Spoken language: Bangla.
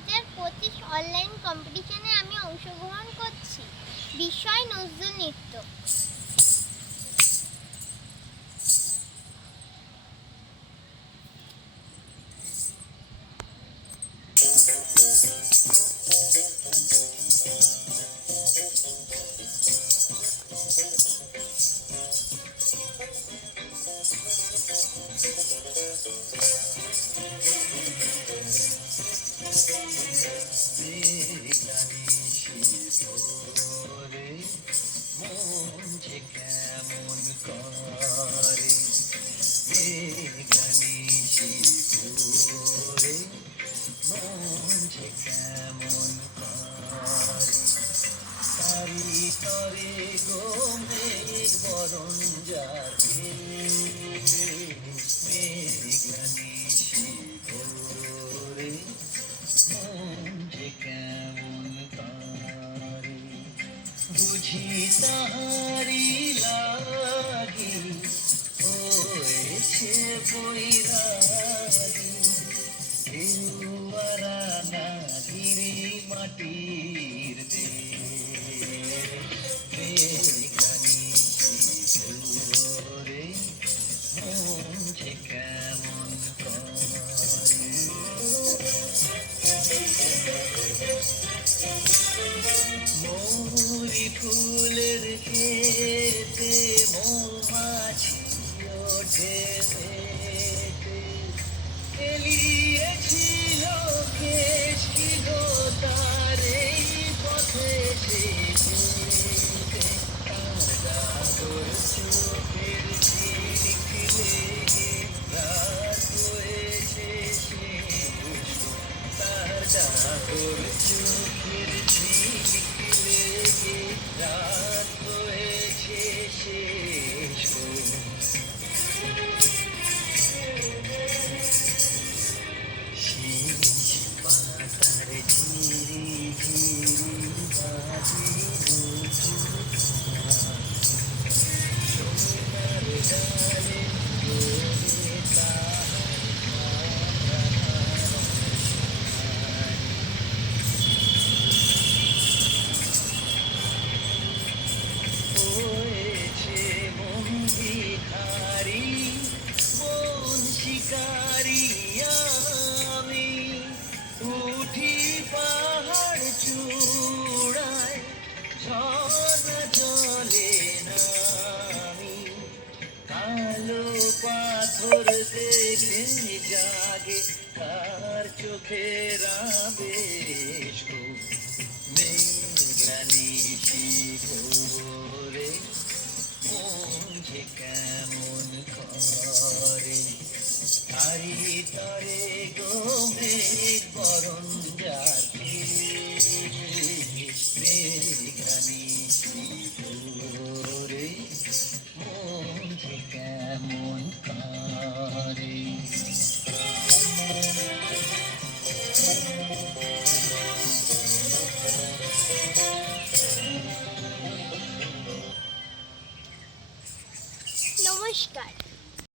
2025 অনলাইন কম্পিটিশনে আমি অংশগ্রহণ করছি। বিষয় নজরুল নৃত্য। বুঝি তাহারি লাগি হয়েছে বৈরাগী ঢেউয়ারা না গিরি মাটির দেগানি শিশোরে মন যে কেমন মৌরি ফুলের খেতে মৌমাছি ওঠে এলিয়েছিল কেশ কিল তার এই পথে যেতে তার ডাগর চোখের ঝিলিক লেগে রাত হয়েছে শেষ তার ডাগর চোখের ঝিলিক লেগে রাত হয়েছে শেষ পাতার ঝিরি ঝিরি বাজে সোনার ডালে ডোবে হয়েছে মন বিহারি মন শিকারি আমি উঠি পাহাড় চূড়ায় ঝর্ণা জলে নামি কালো পাথর দেখে জাগে তার চোখের আবেশ